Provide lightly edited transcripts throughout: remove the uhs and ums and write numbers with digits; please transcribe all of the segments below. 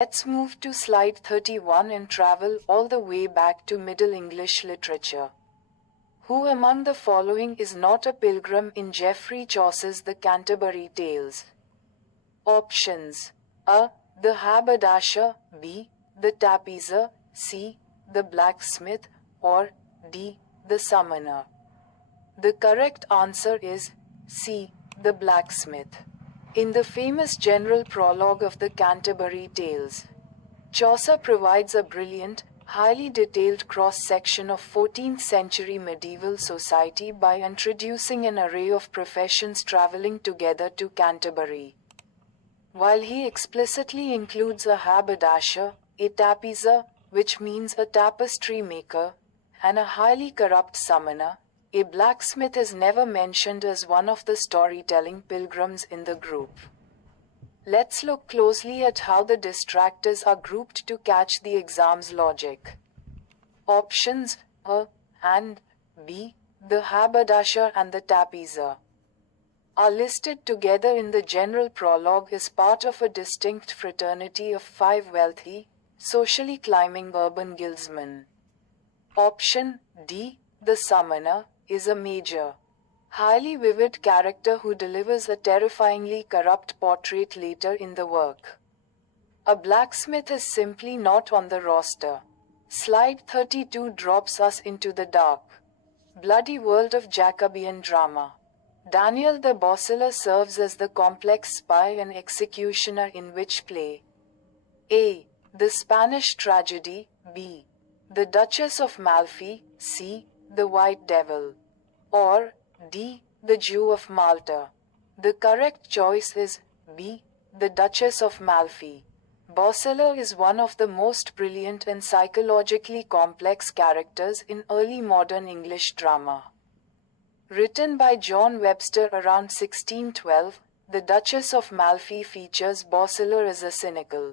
Let's move to slide 31 and travel all the way back to Middle English literature. Who among the following is not a pilgrim in Geoffrey Chaucer's The Canterbury Tales? Options: A. The haberdasher, B. The tappizer, C. The blacksmith, or D. The summoner. The correct answer is C. The blacksmith. In the famous general prologue of the Canterbury Tales, Chaucer provides a brilliant, highly detailed cross-section of 14th century medieval society by introducing an array of professions traveling together to Canterbury. While he explicitly includes a haberdasher, a tappizer, which means a tapestry maker, and a highly corrupt summoner, a blacksmith is never mentioned as one of the storytelling pilgrims in the group. Let's look closely at how the distractors are grouped to catch the exam's logic. Options: A and B, the haberdasher and the tappizer, are listed together in the general prologue as part of a distinct fraternity of 5 wealthy, socially climbing urban guildsmen. Option D, the summoner, is a major, highly vivid character who delivers a terrifyingly corrupt portrait later in the work. A blacksmith is simply not on the roster. Slide 32 drops us into the dark, bloody world of Jacobean drama. Daniel the Bosseller serves as the complex spy and executioner in which play? A. The Spanish Tragedy, B. The Duchess of Malfi, C. The White Devil, or D. The Jew of Malta. The correct choice is B. The Duchess of Malfi. Bosseller is one of the most brilliant and psychologically complex characters in early modern English drama. Written by John Webster around 1612, The Duchess of Malfi features Bosseller as a cynical,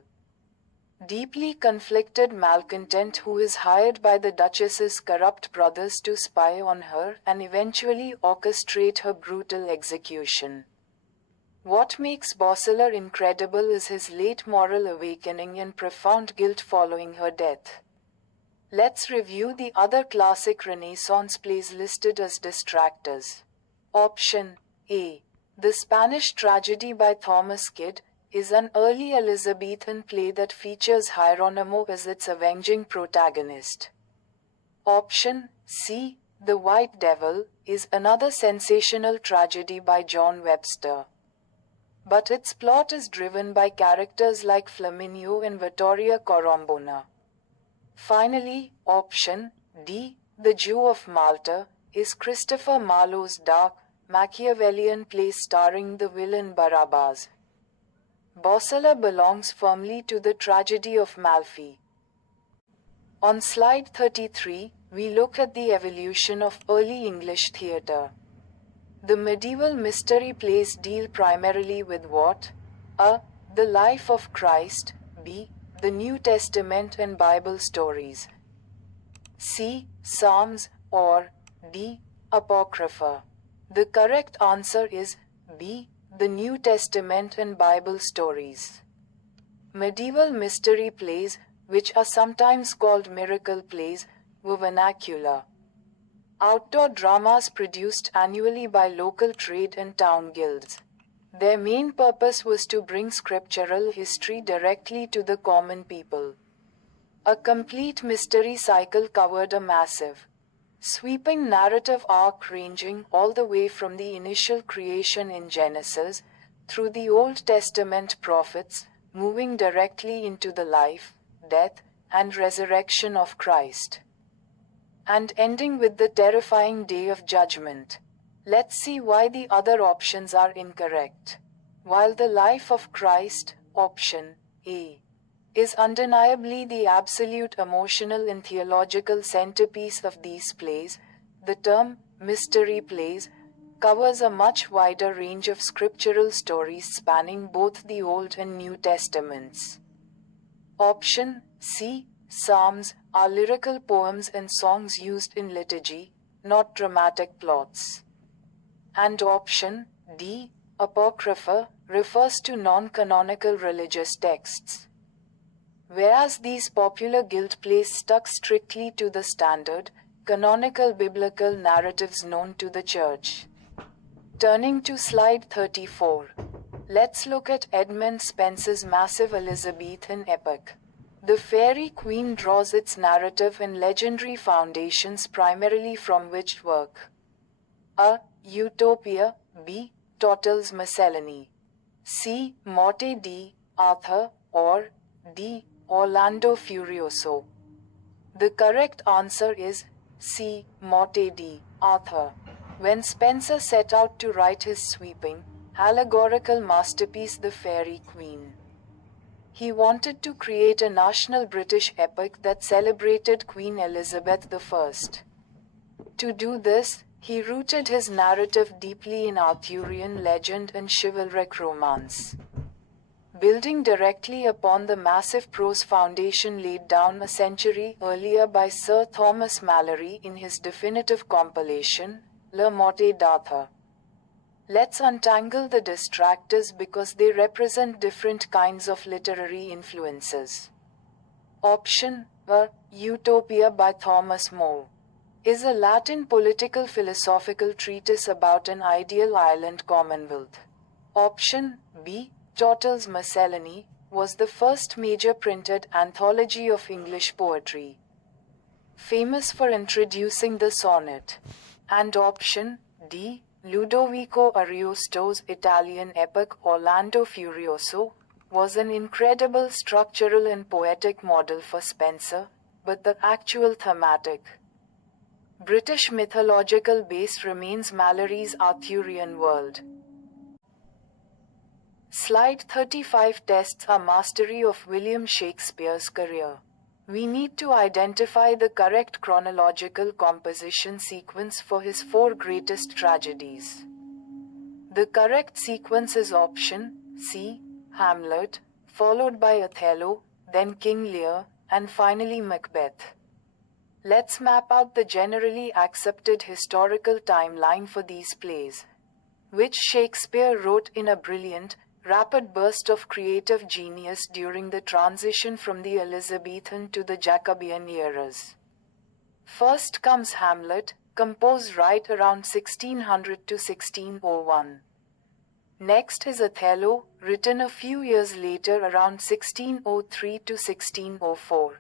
deeply conflicted malcontent who is hired by the Duchess's corrupt brothers to spy on her and eventually orchestrate her brutal execution. What makes Bosseller incredible is his late moral awakening and profound guilt following her death. Let's review the other classic Renaissance plays listed as distractors. Option A. The Spanish Tragedy by Thomas Kyd is an early Elizabethan play that features Hieronymo as its avenging protagonist. Option C. The White Devil is another sensational tragedy by John Webster, but its plot is driven by characters like Flaminio and Vittoria Corombona. Finally, option D. The Jew of Malta is Christopher Marlowe's dark, Machiavellian play starring the villain Barabbas. Bosseller belongs firmly to the tragedy of Malfi. On slide 33, we look at the evolution of early English theatre. The medieval mystery plays deal primarily with what? A. The life of Christ, B. The New Testament and Bible stories, C. Psalms, or D. Apocrypha. The correct answer is B. The New Testament and Bible stories. Medieval mystery plays, which are sometimes called miracle plays, were vernacular outdoor dramas produced annually by local trade and town guilds. Their main purpose was to bring scriptural history directly to the common people. A complete mystery cycle covered a massive, sweeping narrative arc ranging all the way from the initial creation in Genesis, through the Old Testament prophets, moving directly into the life, death, and resurrection of Christ, and ending with the terrifying day of judgment. Let's see why the other options are incorrect. While the life of Christ, option A, is undeniably the absolute emotional and theological centerpiece of these plays, the term mystery plays covers a much wider range of scriptural stories spanning both the Old and New Testaments. Option C, Psalms, are lyrical poems and songs used in liturgy, not dramatic plots. And option D, Apocrypha, refers to non-canonical religious texts. whereas these popular guild plays stuck strictly to the standard, canonical biblical narratives known to the Church. Turning to slide 34. Let's look at Edmund Spenser's massive Elizabethan epic. The Fairy Queen draws its narrative and legendary foundations primarily from which work? A. Utopia. B. Tottel's Miscellany. C. Morte d' Arthur. Or D. Orlando Furioso. The correct answer is C. Morte d' Arthur. When Spenser set out to write his sweeping, allegorical masterpiece The Fairy Queen, he wanted to create a national British epic that celebrated Queen Elizabeth I. To do this, he rooted his narrative deeply in Arthurian legend and chivalric romance. Building directly upon the massive prose foundation laid down a century earlier by Sir Thomas Malory in his definitive compilation, Le Morte d'Arthur. Let's untangle the distractors because they represent different kinds of literary influences. Option A. Utopia by Thomas More is a Latin political philosophical treatise about an ideal island commonwealth. Option B. Tottel's Miscellany was the first major printed anthology of English poetry, famous for introducing the sonnet. And option D. Ludovico Ariosto's Italian epic Orlando Furioso was an incredible structural and poetic model for Spenser, but the actual thematic British mythological base remains Malory's Arthurian world. Slide 35 tests our mastery of William Shakespeare's career. We need to identify the correct chronological composition sequence for his 4 greatest tragedies. The correct sequence is option C. Hamlet, followed by Othello, then King Lear, and finally Macbeth. Let's map out the generally accepted historical timeline for these plays, which Shakespeare wrote in a brilliant, rapid burst of creative genius during the transition from the Elizabethan to the Jacobean eras. First comes Hamlet, composed right around 1600 to 1601. Next is Othello, written a few years later around 1603 to 1604.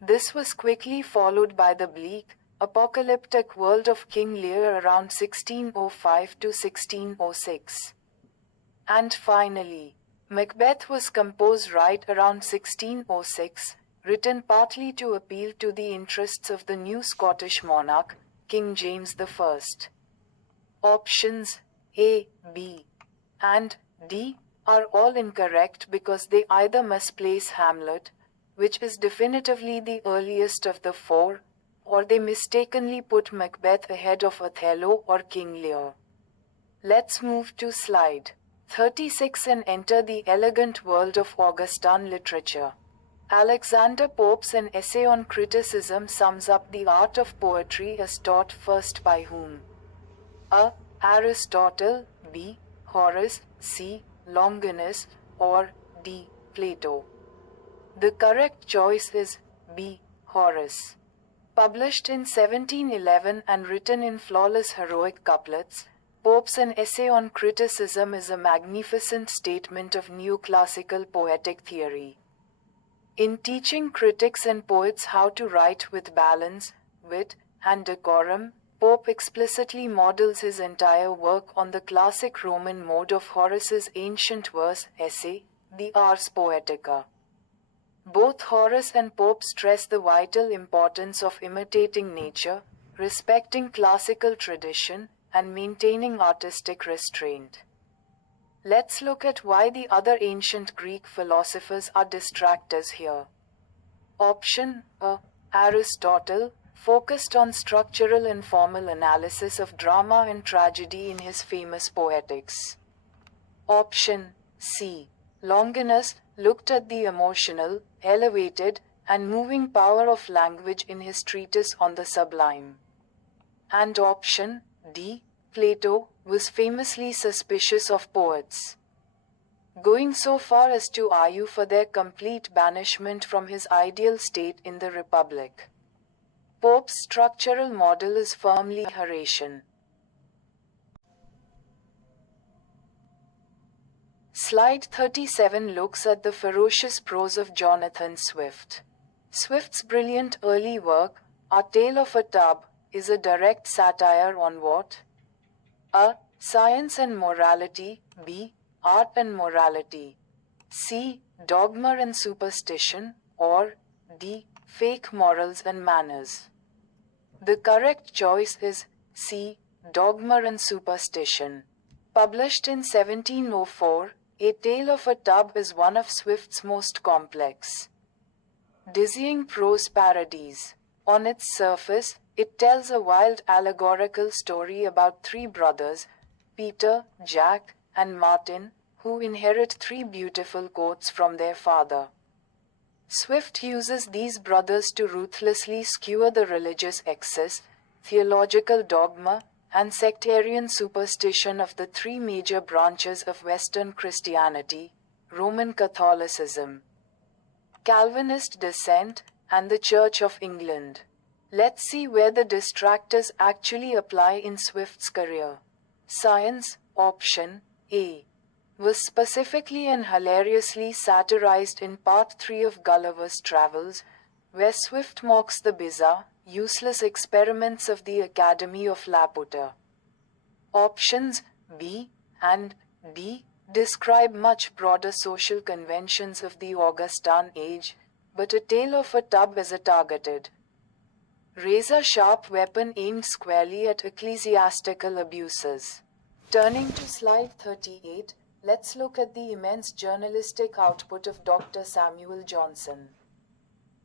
This was quickly followed by the bleak, apocalyptic world of King Lear around 1605 to 1606. And finally, Macbeth was composed right around 1606, written partly to appeal to the interests of the new Scottish monarch, King James I. Options A, B, and D are all incorrect because they either misplace Hamlet, which is definitively the earliest of the 4, or they mistakenly put Macbeth ahead of Othello or King Lear. Let's move to slide 36 and enter the elegant world of Augustan literature. Alexander Pope's An Essay on Criticism sums up the art of poetry as taught first by whom? A. Aristotle, B. Horace, C. Longinus, or D. Plato. The correct choice is B. Horace. Published in 1711 and written in flawless heroic couplets, Pope's An Essay on Criticism is a magnificent statement of neoclassical poetic theory. In teaching critics and poets how to write with balance, wit, and decorum, Pope explicitly models his entire work on the classic Roman mode of Horace's ancient verse essay, the Ars Poetica. Both Horace and Pope stress the vital importance of imitating nature, respecting classical tradition, and maintaining artistic restraint. Let's look at why the other ancient Greek philosophers are distractors here. Option A. Aristotle focused on structural and formal analysis of drama and tragedy in his famous Poetics. Option C. Longinus looked at the emotional, elevated, and moving power of language in his treatise on the sublime. And option D. Plato was famously suspicious of poets. going so far as to argue for their complete banishment from his ideal state in the Republic. Pope's structural model is firmly Horatian. Slide 37 looks at the ferocious prose of Jonathan Swift. Swift's brilliant early work, A Tale of a Tub, is a direct satire on what? A. Science and morality, B. Art and morality, C. Dogma and superstition, or D. Fake morals and manners. The correct choice is C. Dogma and superstition. Published in 1704, A Tale of a Tub is one of Swift's most complex, dizzying prose parodies. On its surface, it tells a wild allegorical story about three brothers, Peter, Jack, and Martin, who inherit three beautiful coats from their father. Swift uses these brothers to ruthlessly skewer the religious excess, theological dogma, and sectarian superstition of the three major branches of Western Christianity: Roman Catholicism, Calvinist dissent, and the Church of England. Let's see where the distractors actually apply in Swift's career. Science, option A, was specifically and hilariously satirized in Part 3 of Gulliver's Travels, where Swift mocks the bizarre, useless experiments of the Academy of Laputa. Options B and D describe much broader social conventions of the Augustan age, but A Tale of a Tub is a targeted, razor-sharp weapon aimed squarely at ecclesiastical abuses. Turning to slide 38, let's look at the immense journalistic output of Dr. Samuel Johnson.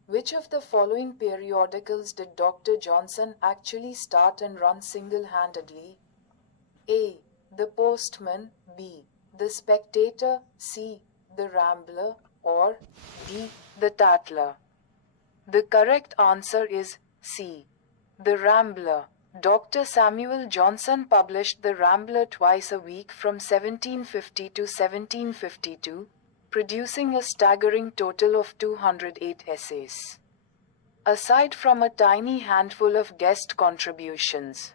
Which of the following periodicals did Dr. Johnson actually start and run single-handedly? A. The Postman, B. The Spectator, C. The Rambler, or D. The Tatler. The correct answer is C. The Rambler. Dr. Samuel Johnson published The Rambler twice a week from 1750 to 1752, producing a staggering total of 208 essays. Aside from a tiny handful of guest contributions,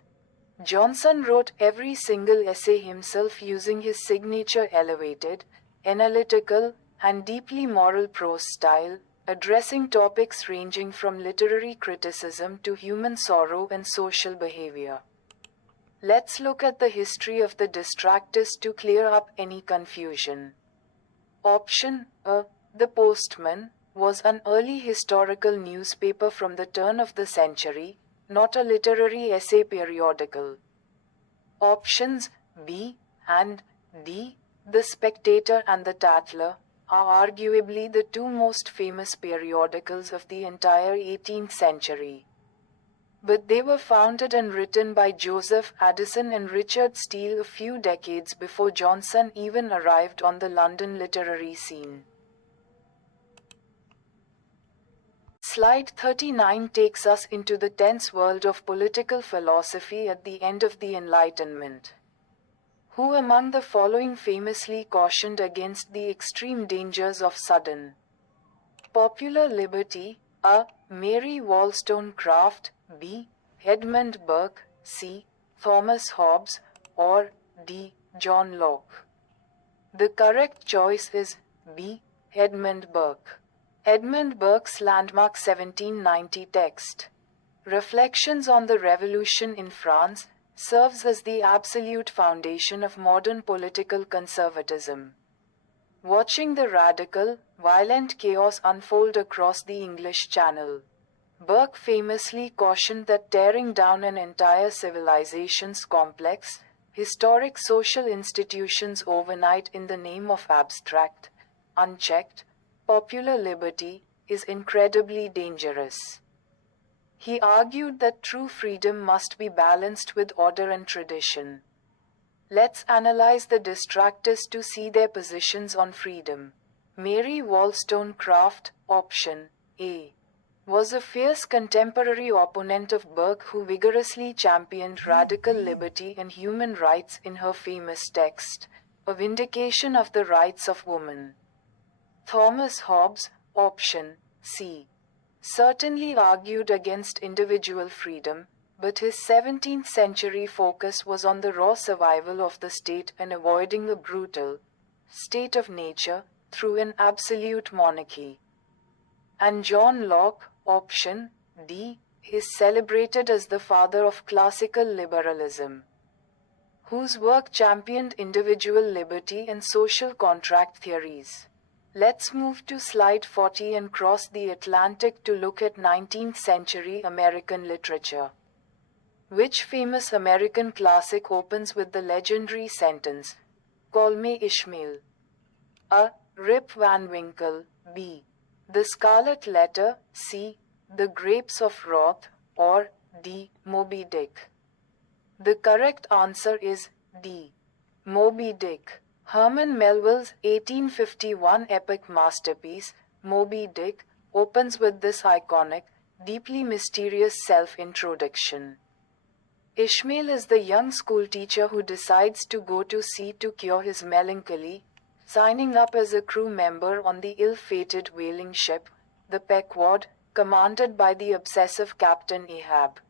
Johnson wrote every single essay himself using his signature elevated, analytical, and deeply moral prose style, addressing topics ranging from literary criticism to human sorrow and social behavior. Let's look at the history of the distractors to clear up any confusion. Option A. The Postman was an early historical newspaper from the turn of the century, not a literary essay periodical. Options B and D, The Spectator and the Tatler, are arguably the two most famous periodicals of the entire 18th century. But they were founded and written by Joseph Addison and Richard Steele a few decades before Johnson even arrived on the London literary scene. Slide 39 takes us into the tense world of political philosophy at the end of the Enlightenment. Who among the following famously cautioned against the extreme dangers of sudden popular liberty? A. Mary Wollstonecraft, B. Edmund Burke, C. Thomas Hobbes, or D. John Locke. The correct choice is B. Edmund Burke. Edmund Burke's landmark 1790 text, Reflections on the Revolution in France, serves as the absolute foundation of modern political conservatism. Watching the radical, violent chaos unfold across the English Channel, Burke famously cautioned that tearing down an entire civilization's complex, historic social institutions overnight in the name of abstract, unchecked, popular liberty is incredibly dangerous. He argued that true freedom must be balanced with order and tradition. Let's analyze the distractors to see their positions on freedom. Mary Wollstonecraft, option A, was a fierce contemporary opponent of Burke who vigorously championed radical liberty and human rights in her famous text, A Vindication of the Rights of Woman. Thomas Hobbes, option C, certainly argued against individual freedom, but his 17th century focus was on the raw survival of the state and avoiding a brutal state of nature through an absolute monarchy. And John Locke, option D, is celebrated as the father of classical liberalism, whose work championed individual liberty and social contract theories. Let's move to slide 40 and cross the Atlantic to look at 19th century American literature. Which famous American classic opens with the legendary sentence, "Call me Ishmael"? A. Rip Van Winkle. B. The Scarlet Letter. C. The Grapes of Wrath. Or D. Moby Dick. The correct answer is D. Moby Dick. Herman Melville's 1851 epic masterpiece, Moby Dick, opens with this iconic, deeply mysterious self-introduction. Ishmael is the young schoolteacher who decides to go to sea to cure his melancholy, signing up as a crew member on the ill-fated whaling ship, the Pequod, commanded by the obsessive Captain Ahab.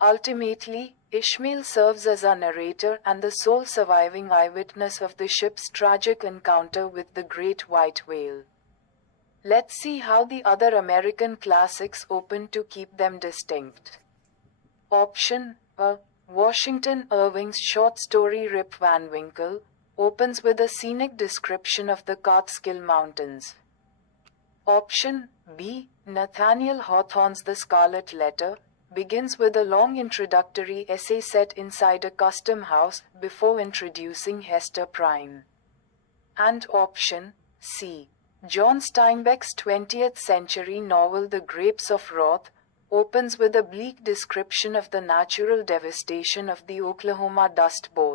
Ultimately, Ishmael serves as our narrator and the sole surviving eyewitness of the ship's tragic encounter with the great white whale. Let's see how the other American classics open to keep them distinct. Option A. Washington Irving's short story Rip Van Winkle opens with a scenic description of the Catskill Mountains. Option B. Nathaniel Hawthorne's The Scarlet Letter begins with a long introductory essay set inside a custom house before introducing Hester Prynne. And option C. John Steinbeck's 20th century novel The Grapes of Wrath opens with a bleak description of the natural devastation of the Oklahoma Dust Bowl.